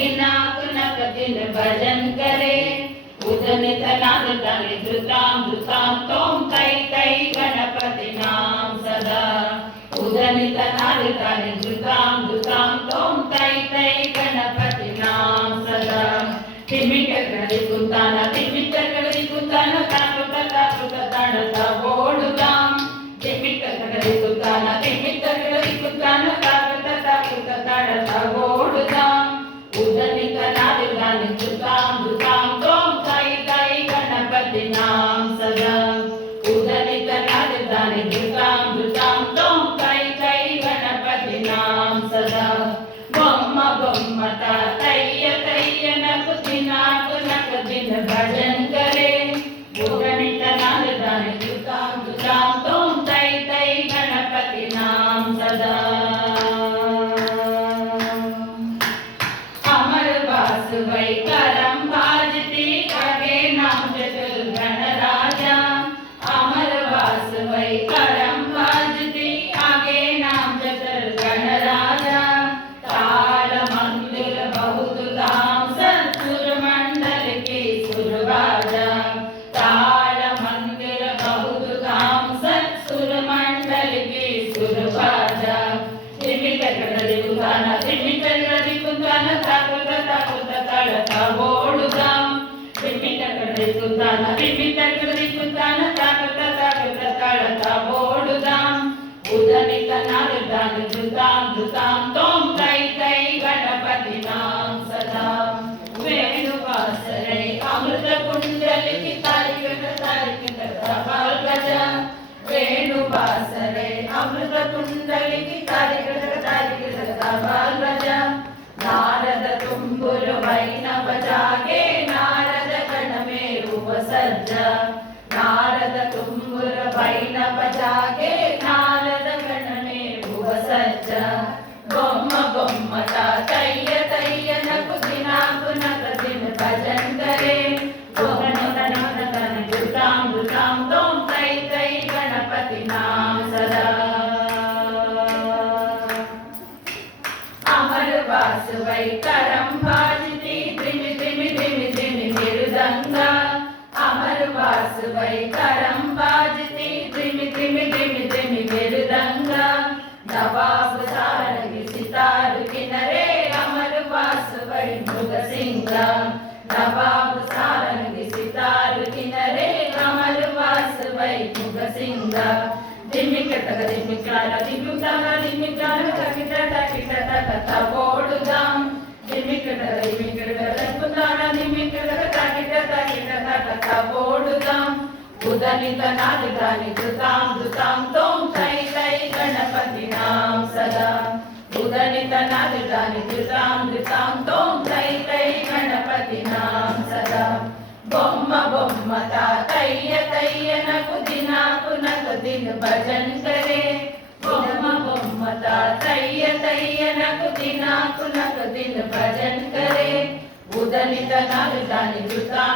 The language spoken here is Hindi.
दिनाक नक दिन भजन करे उदनित नाद तनि धृतां धृतां तों तै तै गणपति नाम सदा उदनित नाद तनि धृतां धृतां तों तै तै गणपति नाम सदा तिमिटकड़ी कुताना तिमिटकड़ी कुताना ताकुत ताकुत तणता ओडुदां तिमिटकड़ी कुताना तिमिटकड़ी कुताना ताकुत ताकुत तणता ओडुदां उदनित नाद तनि धृतां धृतां तों तै तै गणपति नाम सदा उदनित नाद तनि धृतां धृतां तों तै तै गणपति नाम सदा बम्म बम्मता तैय तैय नक दिन भजन करे उदनित नाद तनि धृतां धृतां तों तै तै गणपति नाम सदा अमर वास वै करम भाजती आगे नाम चतुर्गण राजा अमर वास वै करम भाजती आगे नाम चतुर्गण राजा ताल मंदिर बहुत धाम सत्सुर मंडल की सुरबाजा ताल मंदिर बहुत धाम सत्सुर मंडल की सुरबाजा तिमिटकड़ी कुताना तिमिटकड़ी कुताना ताकुत ताकुत तड़ता ओडुदां तिमिटकड़ी कुताना तिमिटकड़ी कुताना ताकुत ताकुत तड़ता ओडुदां उदनित नाद तनि धृतां धृतां तों तै तै गणपति नाम सदा वेणुवासरे अमृत कुंडल की तारिक तबाल गजा वेणुवासरे अमृत कुंडल की तारिक तबाल गजा नारद तुम्बुर वैनव जागे नारद गण में रूप सज्जा नारद तुम्बुर वैनव जागे नारद गण में रूप सज्जा गोम्म गोम्मता तैय तैय नक दिनाक दिन भजन करे उदनित नाद तनि धृतां धृतां तों तै तै गणपति नाम सदा अमर वास वै करम भाजती धिमि धिमि धिमि धिमि मृदंगा अमर वास वै करम भाजती धिमि धिमि धिमि धिमि मृदंगा नवाब सारंगी सितार किनरे अमर वास वै मृग सिंगा नवाब सारंगी सितार किनरे अमर वास वै मृग सिंगा दिमिकटक दिमिकारा दिमिकारा दिमिकारा तकिट तकिट तकता ओडुदां दिमिकटक दिमिकटक कुतारा दिमिकटक तकिट तकिट तकता ओडुदां उदनित नाद तनि धृतां धृतां तों तै तै गणपति नाम सदा उदनित नाद तनि धृतां धृतां तों तै तै गणपति नाम सदा बोम्म बोम्मता तैय तैय नक दिन भजन करे बोम्म बोम्मता तैय तैय नक दिन भजन करे उदनित नाद तनि धृतां